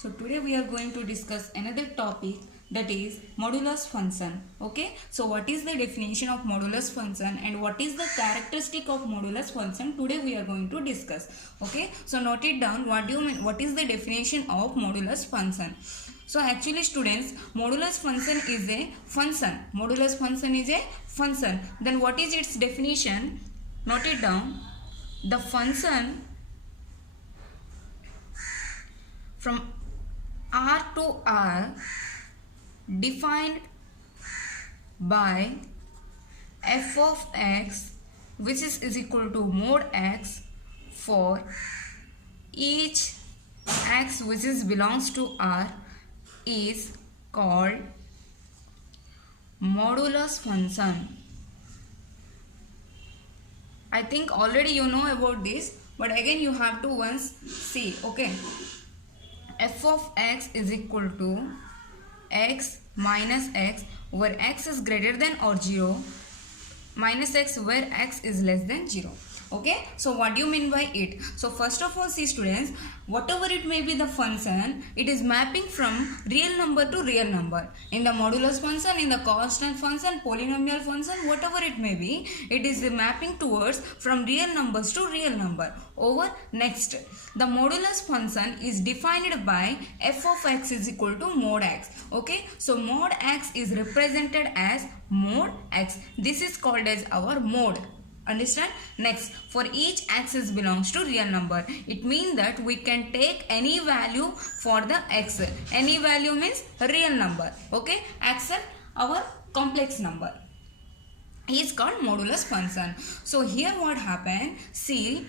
So today we are going to discuss another topic, that is modulus function. Okay, so what is the definition of modulus function and what is the characteristic of modulus function? Today we are going to discuss. Okay, so note it down. What do you mean? What is the definition of modulus function? So actually students, modulus function is a function. Modulus function is a function. Then what is its definition? Note it down. The function from R to R defined by f of x, which is equal to mod x for each x which is belongs to R, is called modulus function. I think already you know about this, but again you have to once see. Okay, f of x is equal to x minus x where x is greater than or 0, minus x where x is less than 0. Okay, so what do you mean by it? So first of all, see students, whatever it may be the function, it is mapping from real number to real number. In the modulus function, in the constant function, polynomial function, whatever it may be, it is mapping towards from real numbers to real number. Over. Next, the modulus function is defined by f of x is equal to mod x. Okay, so mod x is represented as mod x. This is called as our mod. Understand? Next, for each axis belongs to real number. It means that we can take any value for the x. Any value means real number. Okay, except our complex number. Is called modulus function. So here what happened? See,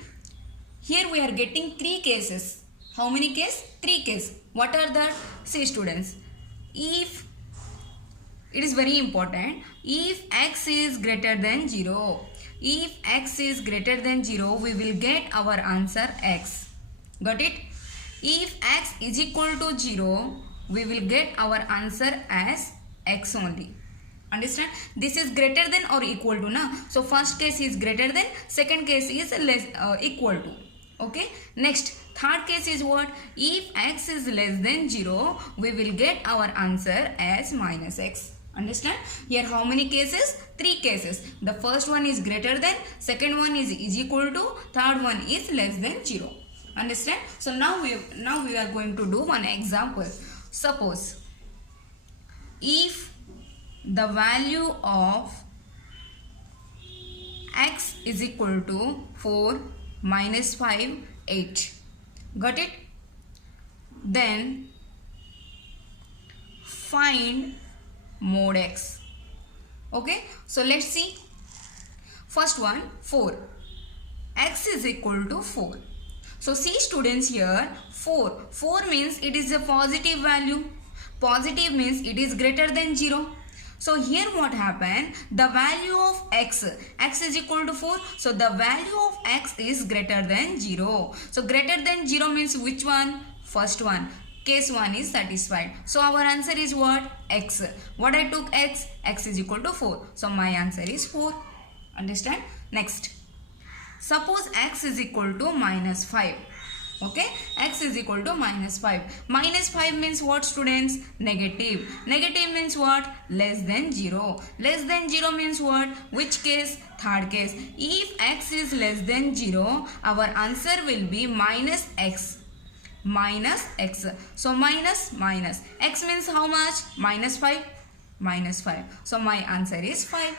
here we are getting three cases. How many cases? Three cases. What are that? See students, if it is very important, if x is greater than 0, if x is greater than 0, we will get our answer x. Got it? If x is equal to 0, we will get our answer as x only. Understand? This is greater than or equal to, na? So first case is greater than, second case is less equal to. Okay? Next, third case is what? If x is less than 0, we will get our answer as minus x. Understand? Here how many cases? Three cases. The first one is greater than, second one is equal to, third one is less than 0. Understand? So now we are going to do one example. Suppose if the value of x is equal to 4 minus 5 8. Got it? Then find mod x. Okay, so let's see. First one, 4. X is equal to 4. So see students, here 4 means it is a positive value. Positive means it is greater than 0. So here what happened? The value of x is equal to 4. So the value of x is greater than 0. So greater than 0 means which one? First one. Case 1 is satisfied. So our answer is what? X. What I took x? X is equal to 4. So my answer is 4. Understand? Next. Suppose x is equal to minus 5. Okay? X is equal to minus 5. Minus 5 means what students? Negative. Negative means what? Less than 0. Less than 0 means what? Which case? Third case. If x is less than 0, our answer will be minus x. Minus x. So minus x means how much? Minus 5. Minus 5. So my answer is 5.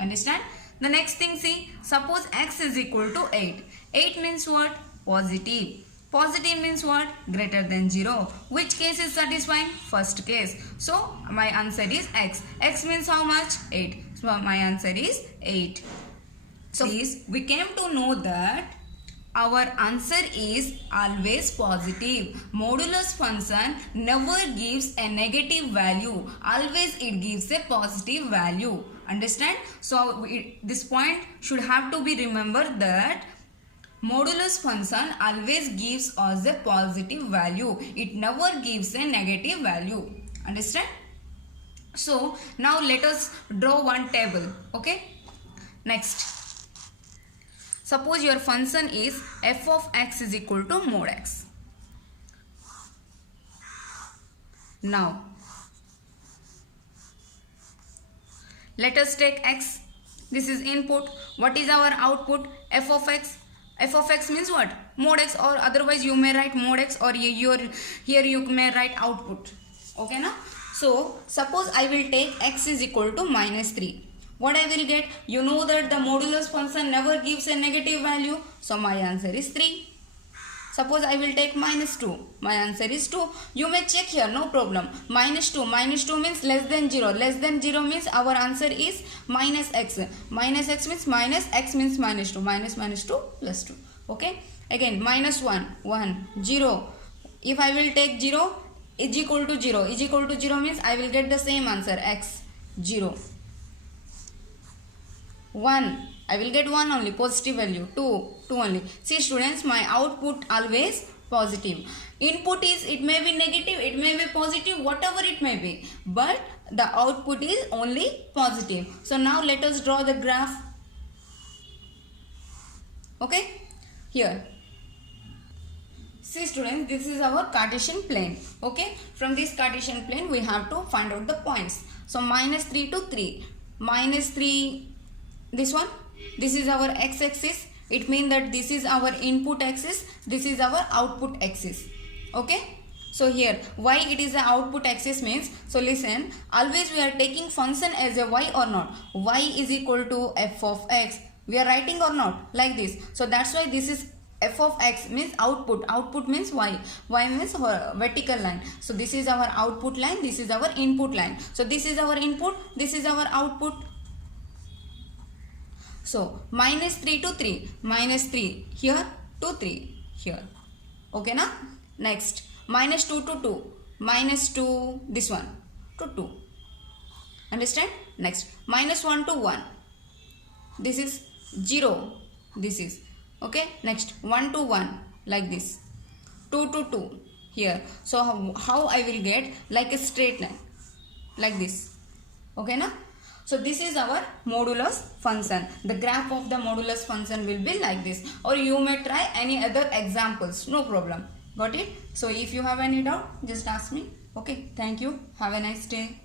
Understand? The next thing, see, suppose x is equal to 8. 8 means what? Positive. Positive means what? Greater than 0. Which case is satisfying? First case. So my answer is x. X means how much? 8. So my answer is 8. So we came to know that our answer is always positive. Modulus function never gives a negative value. Always it gives a positive value. Understand? So this point should have to be remembered, that modulus function always gives us a positive value. It never gives a negative value. Understand? So now let us draw one table. Okay? Next. Suppose your function is f of x is equal to mod x. Now let us take x. This is input. What is our output? F of x. F of x means what? Mod x, or otherwise you may write mod x, or here you may write output. Okay na? So suppose I will take x is equal to -3. What I will get? You know that the modulus function never gives a negative value. So my answer is 3. Suppose I will take -2. My answer is 2. You may check here, no problem. -2. -2 means less than 0. Less than 0 means our answer is -x. -x means minus, x means -2. -2 plus 2. Okay. Again, -1, 1, 0. If I will take 0 is equal to 0. Is equal to 0 means I will get the same answer, x, 0. 1. I will get 1 only, positive value. 2 only. See students, my output always positive. Input is, it may be negative, it may be positive, whatever it may be. But the output is only positive. So now let us draw the graph. Okay. Here. See students, this is our Cartesian plane. Okay. From this Cartesian plane we have to find out the points. So -3 to 3. -3, this one. This is our x-axis. It means that this is our input axis. This is our output axis. Okay. So here, why it is the output axis means, so listen, always we are taking function as a y or not. Y is equal to f of x. We are writing or not, like this. So that's why this is f of x means output. Output means y. Y means vertical line. So this is our output line. This is our input line. So this is our input. This is our output. So -3 to 3, -3 here to 3 here. Okay na? Next, -2 to 2, -2 this one to 2. Understand? Next, -1 to 1. This is 0. This is okay. Next, 1 to 1 like this. 2 to 2 here. So how I will get like a straight line like this. Okay na? So this is our modulus function. The graph of the modulus function will be like this. Or you may try any other examples. No problem. Got it? So if you have any doubt, just ask me. Okay. Thank you. Have a nice day.